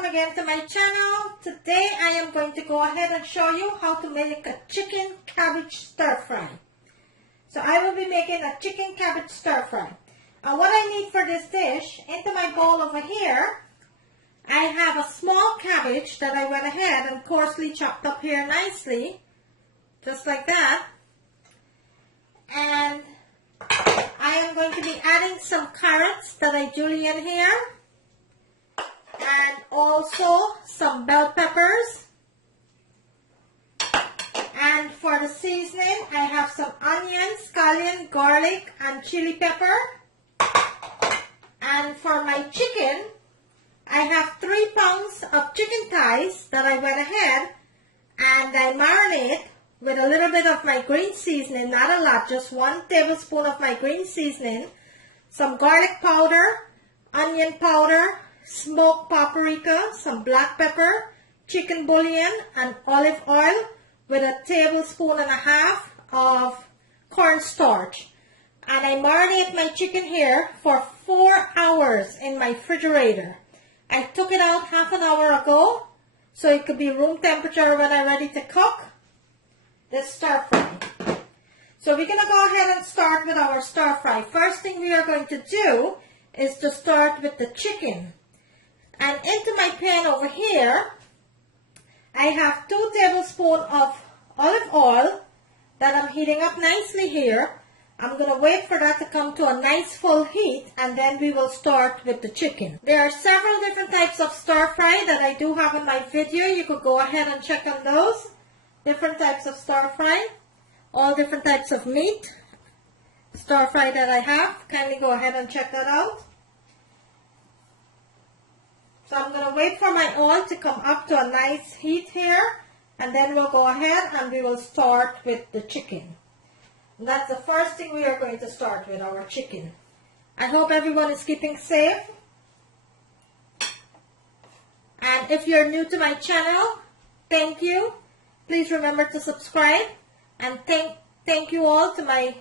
welcome again to my channel. Today I am going to go ahead and show you how to make a chicken cabbage stir fry. So I will be making a chicken cabbage stir fry. And what I need for this dish, into my bowl over here, I have a small cabbage that I went ahead and coarsely chopped up here nicely, just like that. And I am going to be adding some carrots that I julienne here. And also some bell peppers. And for the seasoning, I have some onion, scallion, garlic, and chili pepper. And for my chicken, I have 3 pounds of chicken thighs that I went ahead and I marinate with a little bit of my green seasoning, not a lot, just 1 tablespoon of my green seasoning, some garlic powder, onion powder, smoked paprika, some black pepper, chicken bouillon, and olive oil with a tablespoon and a half of cornstarch. And I marinate my chicken here for 4 hours in my refrigerator. I took it out half an hour ago so it could be room temperature when I'm ready to cook this stir fry. So we're going to go ahead and start with our stir fry. First thing we are going to do is to start with the chicken. And into my pan over here, I have 2 tablespoons of olive oil that I'm heating up nicely here. I'm going to wait for that to come to a nice full heat and then we will start with the chicken. There are several different types of stir fry that I do have in my video. You could go ahead and check on those. Different types of stir fry. All different types of meat stir fry that I have. Kindly go ahead and check that out. So I'm going to wait for my oil to come up to a nice heat here. And then we'll go ahead and we will start with the chicken. And that's the first thing we are going to start with, our chicken. I hope everyone is keeping safe. And if you're new to my channel, thank you. Please remember to subscribe. And thank you all to my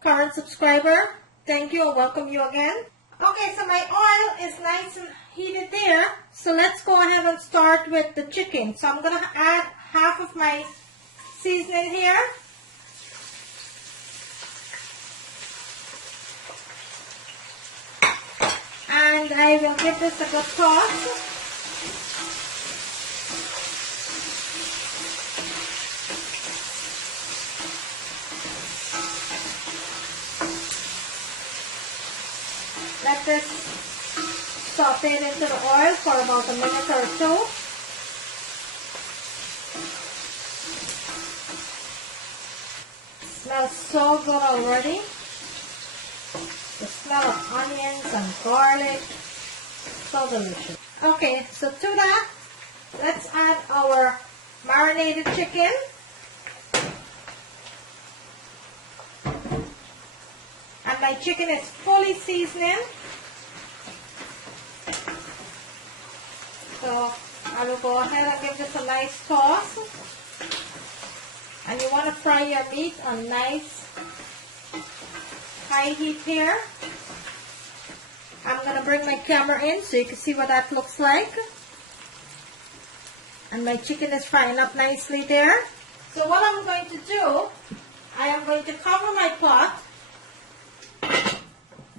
current subscriber. Thank you and welcome you again. Okay, so my oil is nice and heated there. So let's go ahead and start with the chicken. So I'm going to add half of my seasoning here. And I will give this a good toss. Let this saute into the oil for about a minute or so. Smells so good already. The smell of onions and garlic, so delicious. Okay, so to that, let's add our marinated chicken. And my chicken is fully seasoning. So I will go ahead and give this a nice toss. And you want to fry your meat on nice high heat here. I'm going to bring my camera in so you can see what that looks like. And my chicken is frying up nicely there. So what I'm going to do, I am going to cover my pot.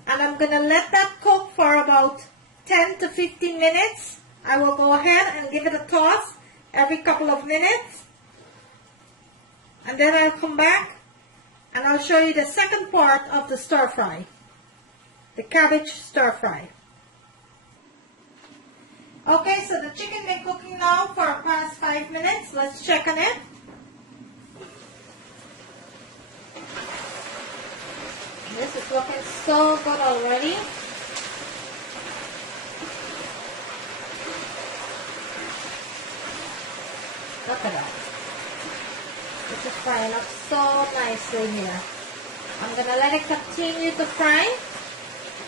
And I'm going to let that cook for about 10 to 15 minutes. I will go ahead and give it a toss every couple of minutes. And then I'll come back and I'll show you the second part of the stir fry. The cabbage stir fry. Okay, so the chicken been cooking now for past 5 minutes. Let's check on it. This is looking so good already. Look at that. This is frying up so nicely here. I'm going to let it continue to fry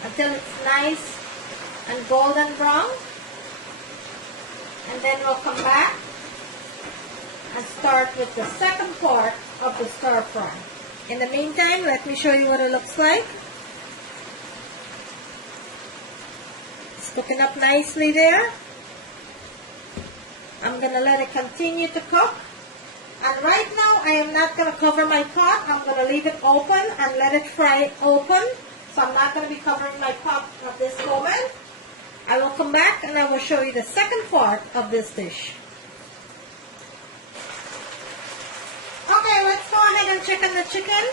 until it's nice and golden brown. And then we'll come back and start with the second part of the stir fry. In the meantime, let me show you what it looks like. It's cooking up nicely there. I'm going to let it continue to cook. And right now, I am not going to cover my pot. I'm going to leave it open and let it fry open. So I'm not going to be covering my pot at this moment. I will come back and I will show you the second part of this dish. Okay, let's go ahead and check on the chicken.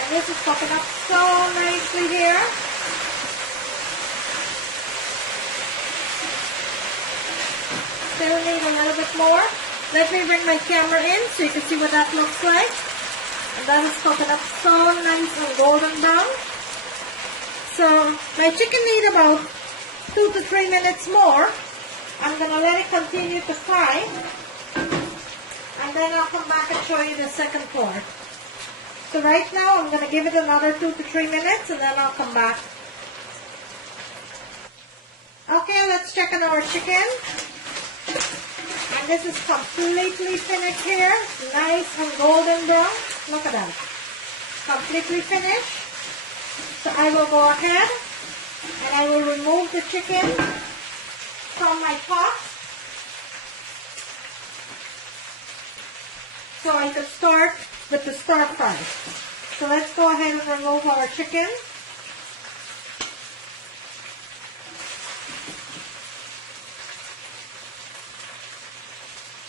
And this is cooking up so nicely here. Still need a little bit more. Let me bring my camera in so you can see what that looks like. And that is cooking up so nice and golden brown. So my chicken needs about 2 to 3 minutes more. I'm going to let it continue to fry. And then I'll come back and show you the second part. So right now I'm going to give it another 2 to 3 minutes and then I'll come back. Okay, let's check on our chicken. And this is completely finished here. Nice and golden brown. Look at that. Completely finished. So I will go ahead and I will remove the chicken from my pot. So I can start with the stir fry. So let's go ahead and remove our chicken.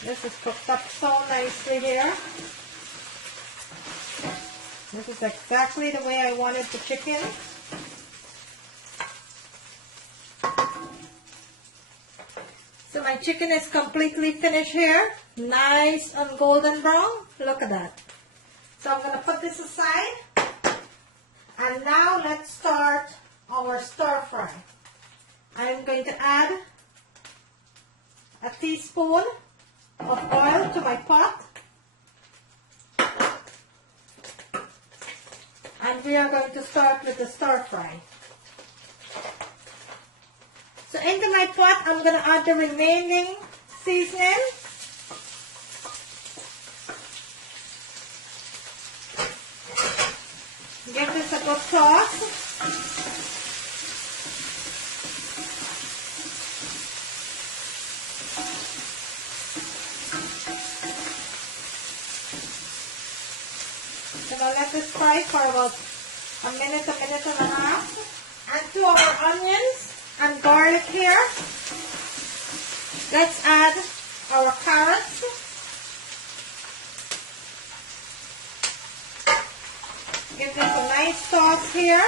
This is cooked up so nicely here. This is exactly the way I wanted the chicken. So my chicken is completely finished here. Nice and golden brown. Look at that. So I'm going to put this aside. And now let's start our stir fry. I'm going to add a teaspoon of oil to my pot. And we are going to start with the stir fry. So into my pot, I'm going to add the remaining seasoning. Give this a good toss. Gonna let this fry for about a minute and a half. And to our onions and garlic here, let's add our carrots. Give this a nice toss here.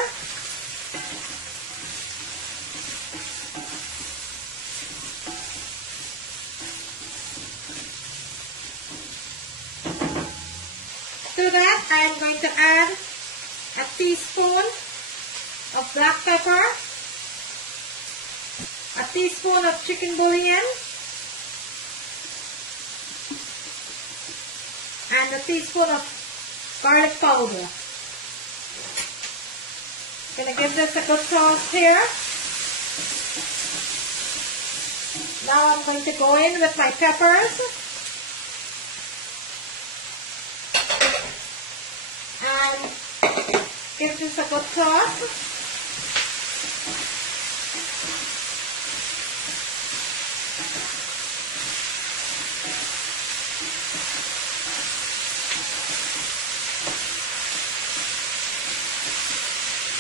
To that, I am going to add a teaspoon of black pepper, a teaspoon of chicken bouillon, and a teaspoon of garlic powder. Gonna give this a good toss here. Now I'm going to go in with my peppers. And give this a good toss.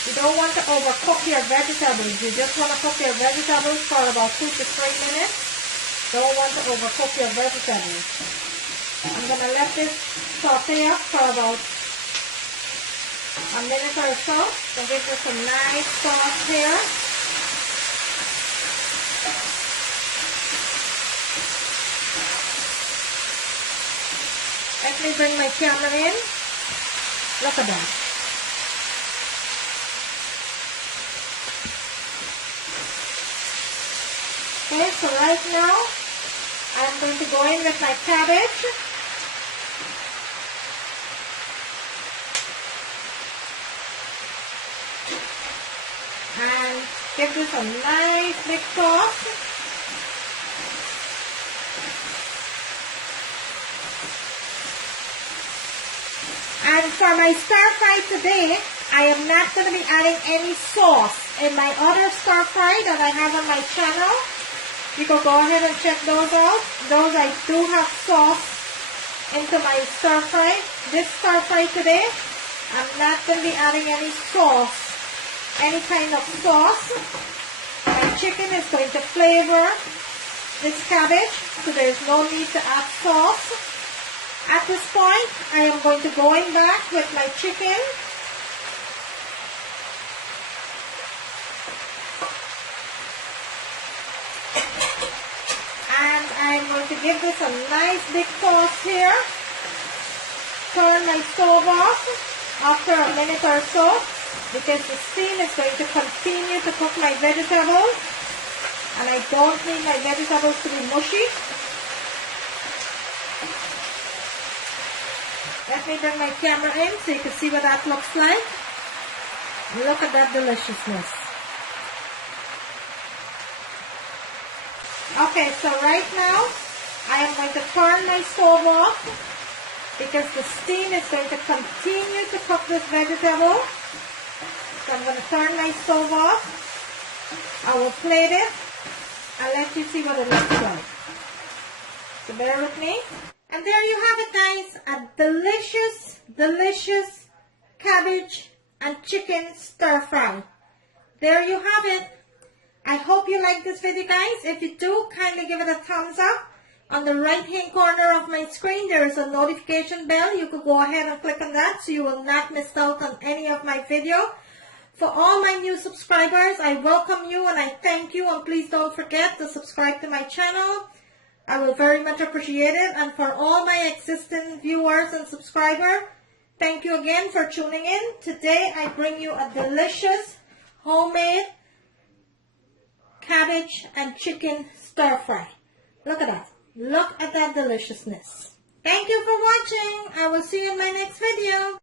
You don't want to overcook your vegetables. You just want to cook your vegetables for about 2 to 3 minutes. Don't want to overcook your vegetables. I'm going to let this saute up for about a minute or so. So give this a nice sauce here. Let me bring my camera in. Look at that. Okay, so right now I'm going to go in with my cabbage. And give this a nice big toss. And for my stir fry today, I am not going to be adding any sauce. In my other stir fry that I have on my channel, you can go ahead and check those out. Those I do have sauce into my stir fry. This stir fry today, I'm not going to be adding any sauce, any kind of sauce. My chicken is going to flavor this cabbage, so there's no need to add sauce. At this point, I am going to go in back with my chicken. And I'm going to give this a nice big toss here. Turn my stove off after a minute or so, because the steam is going to continue to cook my vegetables, and I don't need my vegetables to be mushy. Let me bring my camera in so you can see what that looks like. Look at that deliciousness. Okay, so right now, I am going to turn my stove off because the steam is going to continue to cook this vegetable. So I'm going to turn my stove off. I will plate it and let you see what it looks like. So bear with me. And there you have it, guys. A delicious, delicious cabbage and chicken stir fry. There you have it. I hope you like this video, guys. If you do, kindly give it a thumbs up. On the right hand corner of my screen, there is a notification bell. You could go ahead and click on that so you will not miss out on any of my video. For all my new subscribers, I welcome you and I thank you. And please don't forget to subscribe to my channel. I will very much appreciate it. And for all my existing viewers and subscribers, thank you again for tuning in. Today, I bring you a delicious homemade cabbage and chicken stir fry. Look at that. Look at that deliciousness. Thank you for watching. I will see you in my next video.